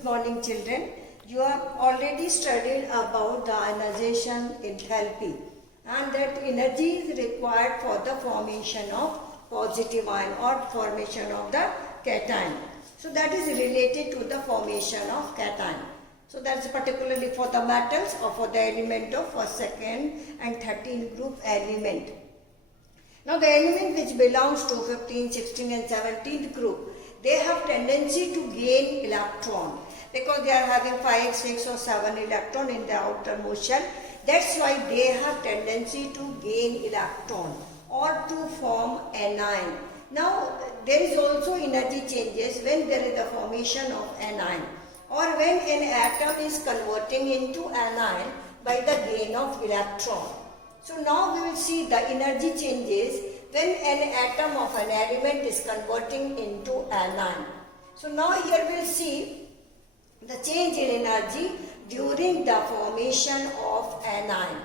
Good morning, children. You have already studied about the ionization enthalpy, and that energy is required for the formation of positive ion or formation of the cation. So that is related to the formation of cation. So that's particularly for the metals or for the element of first, second and 13th group element. Now the element which belongs to 15, 16 and 17th group, they have tendency to gain electron because they are having 5, 6 or 7 electron in the outermost shell. That's why they have tendency to gain electron or to form anion. Now there is also energy changes when there is the formation of anion or when an atom is converting into anion by the gain of electron. So now we will see the energy changes when an atom of an element is converting into anion. So now here we will see the change in energy during the formation of anion.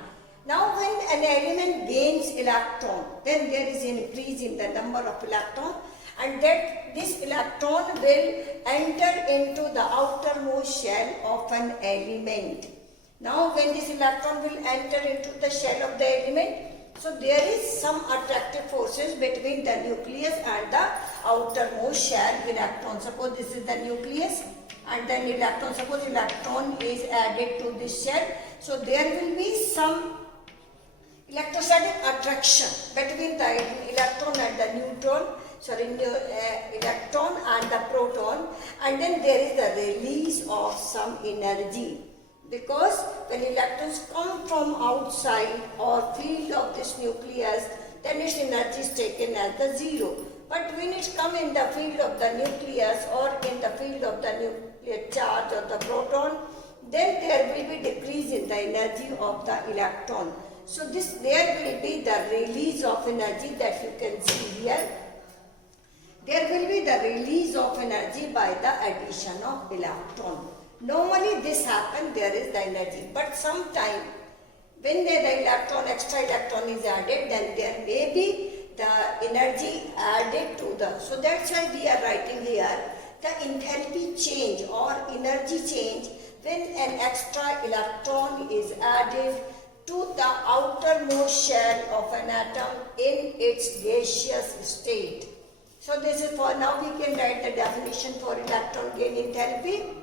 Now when an element gains electron, then there is an increase in the number of electrons, and that this electron will enter into the outermost shell of an element. Now when this electron will enter into the shell of the element, so there is some attractive forces between the nucleus and the outermost shell electron. Suppose this is the nucleus and then electron, suppose electron is added to this shell. So there will be some electrostatic attraction between the electron and the neutron, electron and the proton, and then there is the release of some energy. Because when electrons come from outside or field of this nucleus, then its energy is taken as the zero. But when it comes in the field of the nucleus or in the field of the nuclear charge or the proton, then there will be decrease in the energy of the electron. So there will be the release of energy that you can see here. There will be the release of energy by the addition of electron. Normally this happens, there is the energy, but sometime when the electron, extra electron is added, then there may be the energy added to the, so that's why we are writing here the enthalpy change or energy change when an extra electron is added to the outermost shell of an atom in its gaseous state. So this is for now we can write the definition for electron gain enthalpy.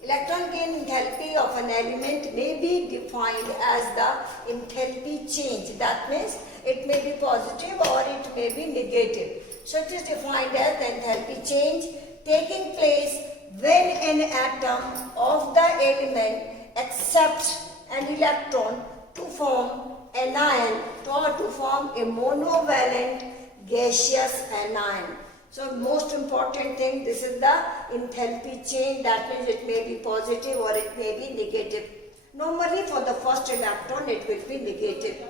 Electron gain enthalpy of an element may be defined as the enthalpy change. That means it may be positive or it may be negative. So it is defined as the enthalpy change taking place when an atom of the element accepts an electron to form an ion or to form a monovalent gaseous anion. So most important thing, this is the enthalpy change, that means it may be positive or it may be negative. Normally for the first electron it will be negative.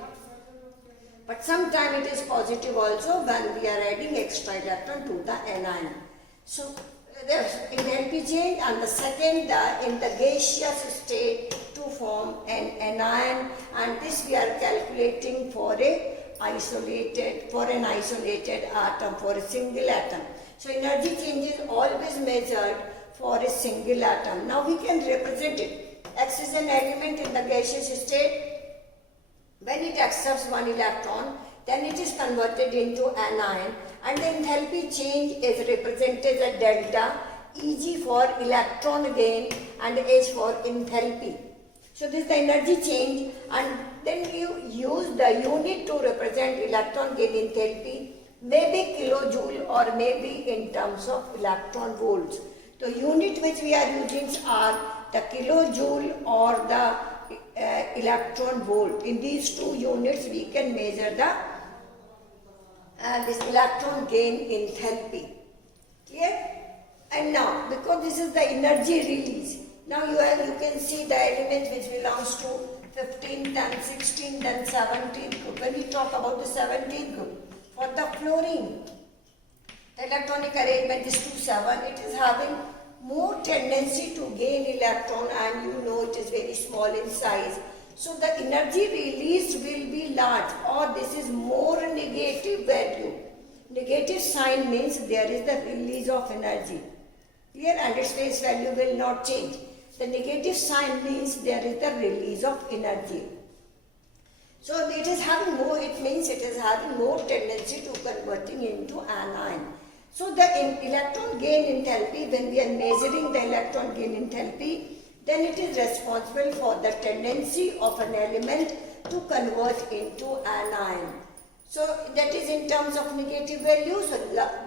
But sometimes it is positive also when we are adding extra electron to the anion. So there is enthalpy change, and the second in the gaseous state to form an anion, and this we are calculating for an isolated atom, for a single atom. So energy change is always measured for a single atom. Now we can represent it. X is an element in the gaseous state. When it accepts one electron, then it is converted into anion, and the enthalpy change is represented as delta, Eg for electron gain and H for enthalpy. So this is the energy change, and then you use the unit to represent electron gain enthalpy, maybe kilojoule or maybe in terms of electron volts. The unit which we are using are the kilojoule or the electron volt. In these two units we can measure the this electron gain enthalpy. Clear? And now because this is the energy release, now you can see the elements which belongs to 15th and 16th and 17th group. When we talk about the 17th group, for the fluorine, the electronic arrangement is 2,7. It is having more tendency to gain electron, and you know it is very small in size. So the energy released will be large, or this is more negative value. Negative sign means there is the release of energy. Clear? And its phase value will not change. The negative sign means there is the release of energy. So it is having more, it means it is having more tendency to converting into anion. So the electron gain enthalpy, when we are measuring the electron gain enthalpy, then it is responsible for the tendency of an element to convert into anion. So that is in terms of negative value. So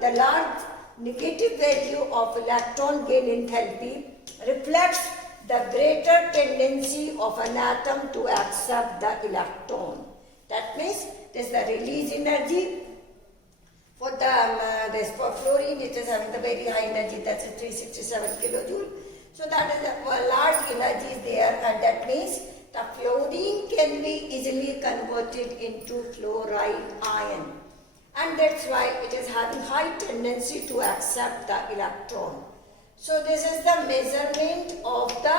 the large negative value of electron gain enthalpy reflects the greater tendency of an atom to accept the electron. That means this is the release energy. For for fluorine, it is having the very high energy, that's 367 kilojoule. So that is a large energy is there, and that means the fluorine can be easily converted into fluoride ion. And that's why it is having high tendency to accept the electron. So this is the measurement of the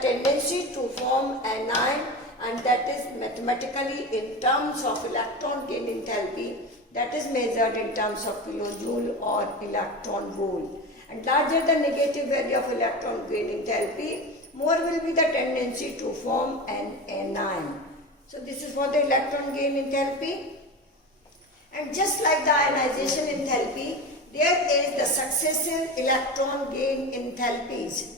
tendency to form anion, and that is mathematically in terms of electron gain enthalpy, that is measured in terms of kilojoule or electron volt. And larger the negative value of electron gain enthalpy, more will be the tendency to form an anion. So this is for the electron gain enthalpy. And just like the ionization enthalpy, there is the successive electron gain enthalpies.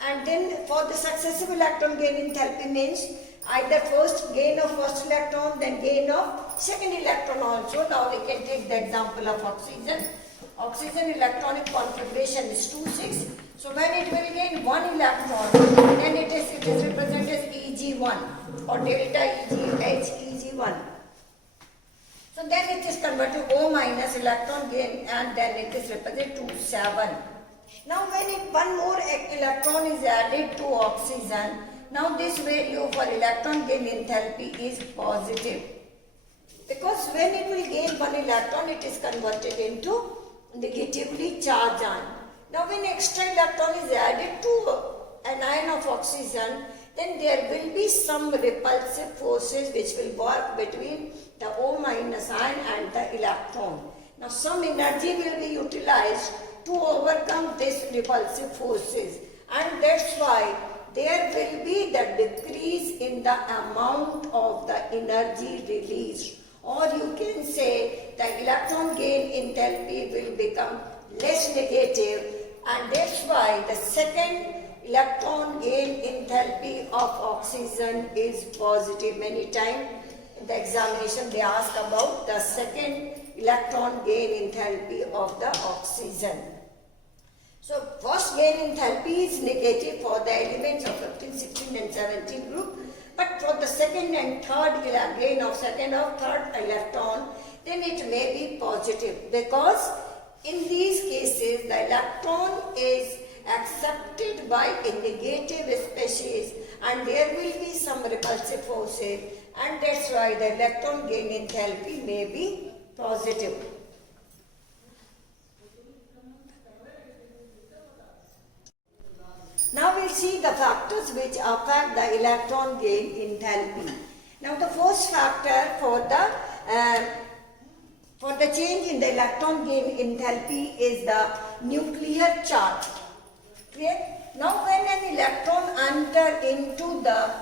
And then for the successive electron gain enthalpy means either first gain of first electron, then gain of second electron also. Now we can take the example of oxygen. Oxygen electronic configuration is 2,6. So when it will gain one electron, then it is represented as Eg1 or delta Eg, Eg1. So then it is converted to O minus electron gain, and then it is represented to 7. Now when one more electron is added to oxygen, now this value for electron gain enthalpy is positive. Because when it will gain one electron, it is converted into negatively charged ion. Now when extra electron is added to an ion of oxygen, then there will be some repulsive forces which will work between the O minus ion and the electron. Now some energy will be utilized to overcome these repulsive forces, and that's why there will be the decrease in the amount of the energy released, or you can say the electron gain enthalpy will become less negative, and that's why the second electron gain enthalpy of oxygen is positive. Many times in the examination they ask about the second electron gain enthalpy of the oxygen. So first gain enthalpy is negative for the elements of 15, 16 and 17 group, but for the second and third gain of second or third electron, then it may be positive, because in these cases the electron is accepted by a negative species and there will be some repulsive forces, and that's why the electron gain enthalpy may be positive. Now we'll see the factors which affect the electron gain enthalpy. Now the first factor for the change in the electron gain enthalpy is the nuclear charge. Clear? Now when an electron enters into the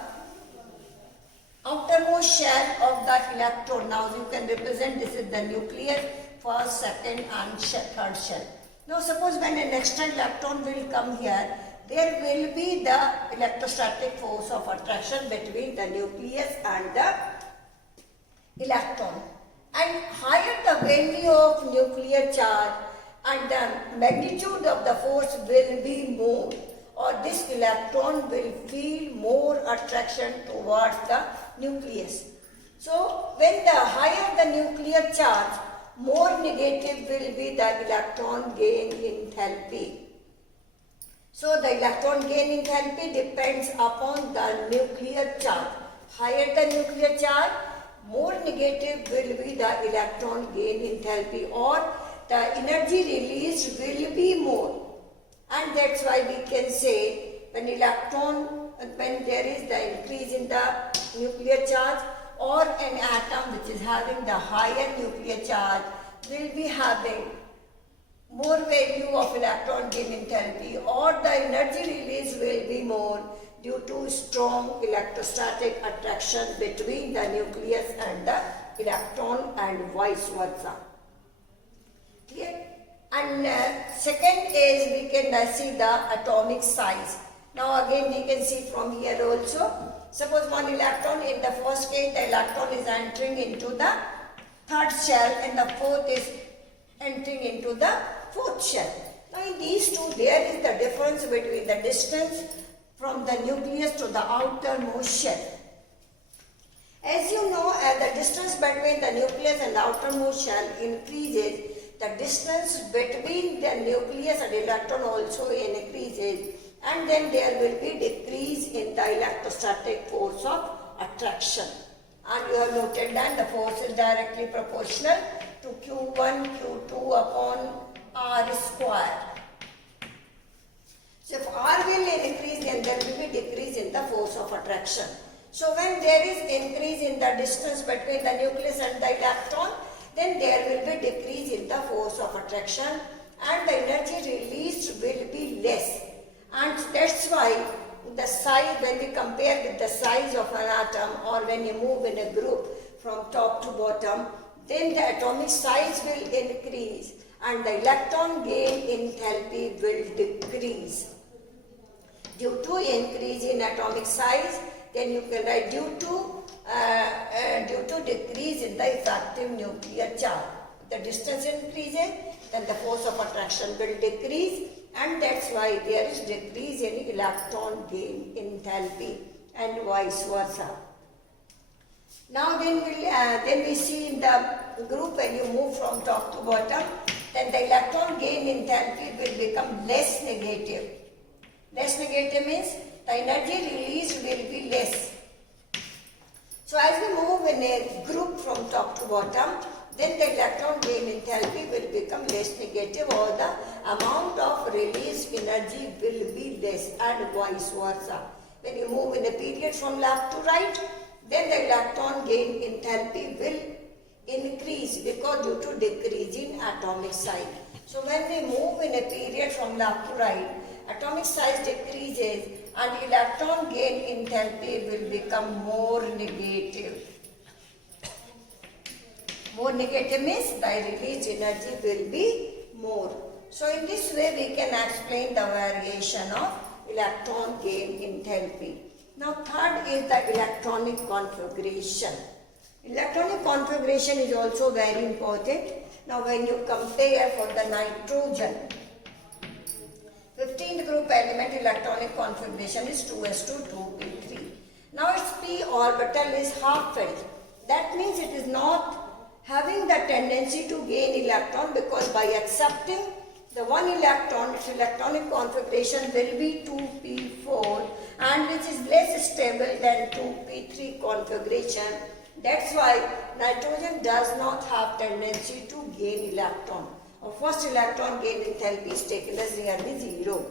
outermost shell of the electron, now you can represent this is the nucleus, first, second and third shell. Now suppose when an extra electron will come here, there will be the electrostatic force of attraction between the nucleus and the electron. And higher the value of nuclear charge and the magnitude of the force will be more, or this electron will feel more attraction towards the nucleus. So when the higher the nuclear charge, more negative will be the electron gain enthalpy. So the electron gain enthalpy depends upon the nuclear charge. Higher the nuclear charge, more negative will be the electron gain enthalpy, or the energy released will be more. And that's why we can say when there is the increase in the nuclear charge, or an atom which is having the higher nuclear charge will be having more value of electron gain enthalpy, or the energy release will be more due to strong electrostatic attraction between the nucleus and the electron and vice versa. Clear? And second is we can see the atomic size. Now again we can see from here also. Suppose one electron, in the first case the electron is entering into the third shell and the fourth is entering into the fourth shell. Now in these two there is the difference between the distance from the nucleus to the outermost shell. As you know, as the distance between the nucleus and the outermost shell increases, the distance between the nucleus and electron also increases, and then there will be decrease in the electrostatic force of attraction. And you have noted that the force is directly proportional to Q1, Q2 upon R square. So if R will increase, then there will be decrease in the force of attraction. So when there is increase in the distance between the nucleus and the electron, then there will be decrease in the force of attraction and the energy released will be less. And that's why the size, when we compare with the size of an atom or when you move in a group from top to bottom, then the atomic size will increase and the electron gain enthalpy will decrease. Due to increase in atomic size, then you can write due to decrease in the effective nuclear charge. The distance increases, then the force of attraction will decrease, and that's why there is decrease in electron gain enthalpy and vice versa. Now then we see in the group when you move from top to bottom, then the electron gain enthalpy will become less negative. Less negative means the energy released will be less. So as we move in a group from top to bottom, then the electron gain enthalpy will become less negative, or the amount of released energy will be less, and vice versa. When you move in a period from left to right, then the electron gain enthalpy will increase because due to decrease in atomic size. So when we move in a period from left to right, atomic size decreases and electron gain enthalpy will become more negative. More negative means the released energy will be more. So in this way we can explain the variation of electron gain enthalpy. Now third is the electronic configuration. Electronic configuration is also very important. Now when you compare for the nitrogen, 15th group element electronic configuration is 2s2 2p3. Now its p orbital is half filled. That means it is not having the tendency to gain electron, because by accepting the one electron, its electronic configuration will be 2p4, and which is less stable than 2p3 configuration. That's why nitrogen does not have tendency to gain electron. Our first electron gain enthalpy is taken as nearly 0.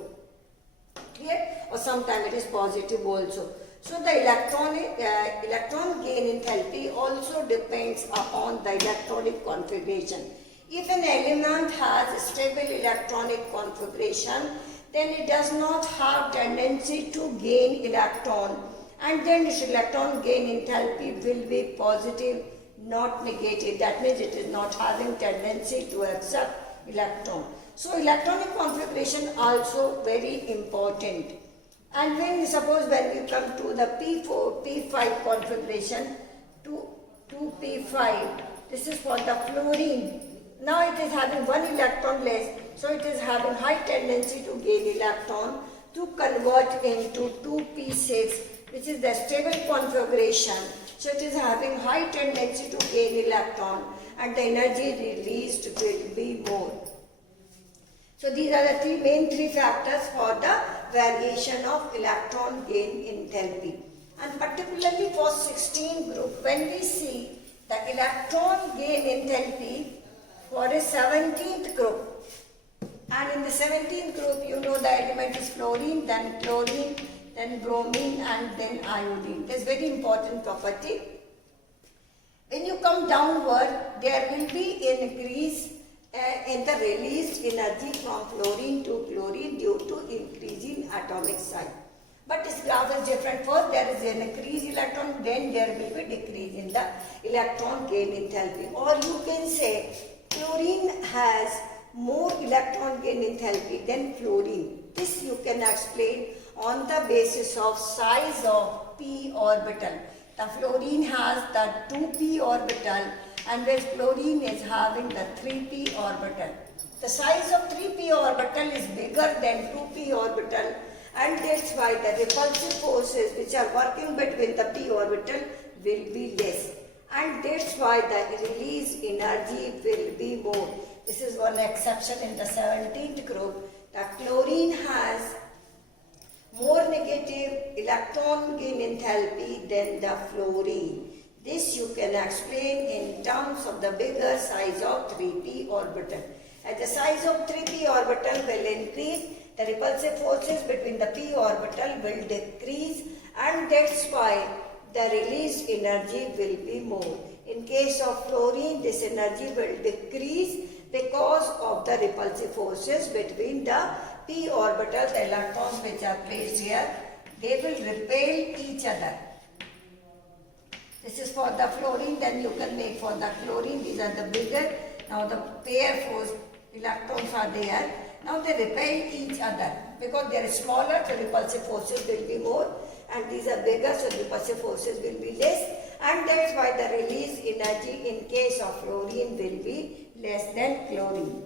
Clear? Or sometimes it is positive also. So the electron gain enthalpy also depends upon the electronic configuration. If an element has a stable electronic configuration, then it does not have tendency to gain electron, and then its electron gain enthalpy will be positive, not negative. That means it is not having tendency to accept electron. So electronic configuration also very important. And when we come to the P4, P5 configuration, 2P5, this is for the fluorine. Now it is having one electron less, so it is having high tendency to gain electron, to convert into 2P6, which is the stable configuration. So it is having high tendency to gain electron, and the energy released will be more. So these are the main three factors for the variation of electron gain enthalpy. And particularly for 16 group, when we see the electron gain enthalpy for a 17th group, and in the 17th group you know the element is fluorine, then chlorine, then bromine, and then iodine. It is very important property. When you come downward, there will be increase in the released energy from fluorine to chlorine due to increase in atomic size. But this graph is different. First there is an increase electron, then there will be decrease in the electron gain enthalpy. Or you can say chlorine has more electron gain enthalpy than fluorine. This you can explain on the basis of size of p orbital. The fluorine has the 2p orbital, and whereas fluorine is having the 3p orbital. The size of 3p orbital is bigger than 2p orbital, and that's why the repulsive forces which are working between the p orbital will be less, and that's why the release energy will be more. This is one exception in the 17th group. The chlorine has more negative electron gain enthalpy than the fluorine. This you can explain in terms of the bigger size of 3p orbital. As the size of 3p orbital will increase, the repulsive forces between the p orbital will decrease, and that's why the released energy will be more. In case of fluorine, this energy will decrease because of the repulsive forces between the p orbital. The electrons which are placed here, they will repel each other. This is for the fluorine, then you can make for the chlorine. These are the bigger. Now the pair force electrons are there. Now they repel each other. Because they are smaller, the repulsive forces will be more. And these are bigger, so repulsive forces will be less. And that's why the release energy in case of fluorine will be less than chlorine.